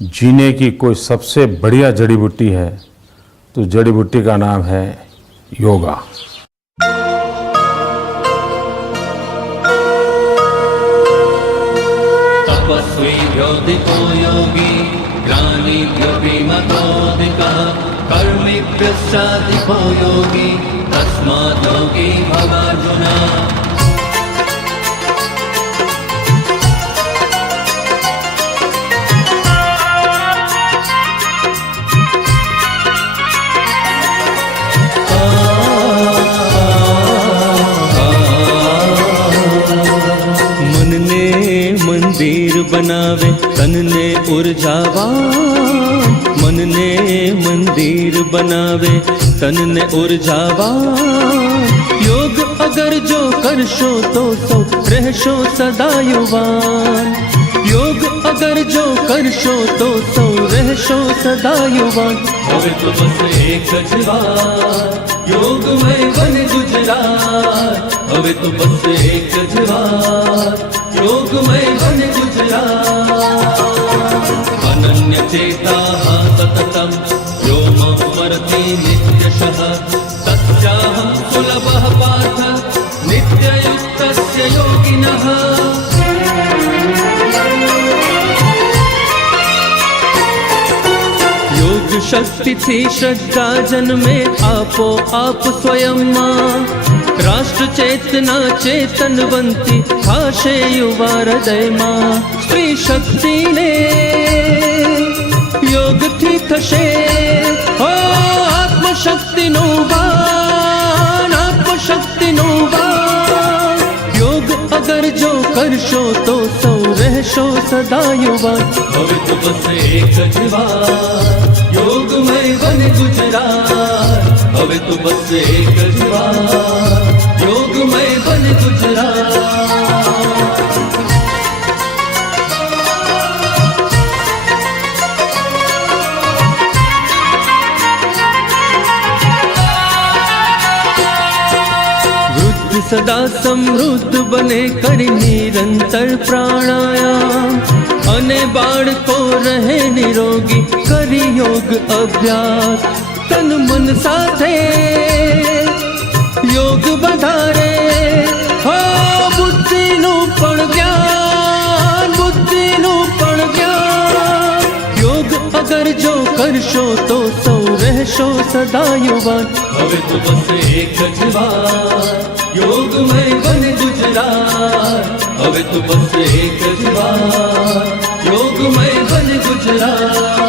जीने की कोई सबसे बढ़िया जड़ी बूटी है तो जड़ी बूटी का नाम है योगा। तपस्वीभ्योऽधिको योगी ज्ञानिभ्योऽपि मतोऽधिकः कर्मिभ्यश्चाधिको योगी तस्मात् योगी भवार्जुन। मंदिर बनावे तन ने ऊर्जावान, मन ने मंदिर बनावे तन ने ऊर्जावान। योग अगर जो करशो तो सो रहशो सदा युवान। योग अगर जो करशो तो सो रहशो सदा युवान। હવે તો બસ એક જ વાત योग में बन गुजरात। હવે તો બસ એક જ વાત योग में बन गुजरात। अनन्य चेता सततम यो मां स्मरति नित्यशः तस्याहं सुलभः पार्थ नित्ययुक्तस्य योगिनः। योग शक्ति थी श्रद्धा जन्मे आपो आप स्वयं मां। राष्ट्र चेतना चेतनवंती थाशे युवा हृदय मां। स्त्री शक्ति ने योग थी थशे ओ आत्मशक्ति नो वान, आत्मशक्ति नो वान। योग अगर जो करशो तो सौ रहशो सदा युवान। હવે તો બસ એક જ વાત योग में बन गुजरात। હવે તો બસ એક જ વાત योग में बन गुजरात। वृद्ध सदा समृद्ध बने करी निरंतर प्राणायाम। अने बाळको रहे निरोगी करी योग अभ्यास। तन मन साथे योग बधारे हो बुद्धिનું પણ જ્ઞાન, बुद्धिનું પણ જ્ઞાन। योग अगर जो करशो तो सौ रहशो सदा युवान। હવે તો બસ એક જ વાત योग में बन गुजरात। હવે તો બસ એક જ વાત योग में बन गुजरात।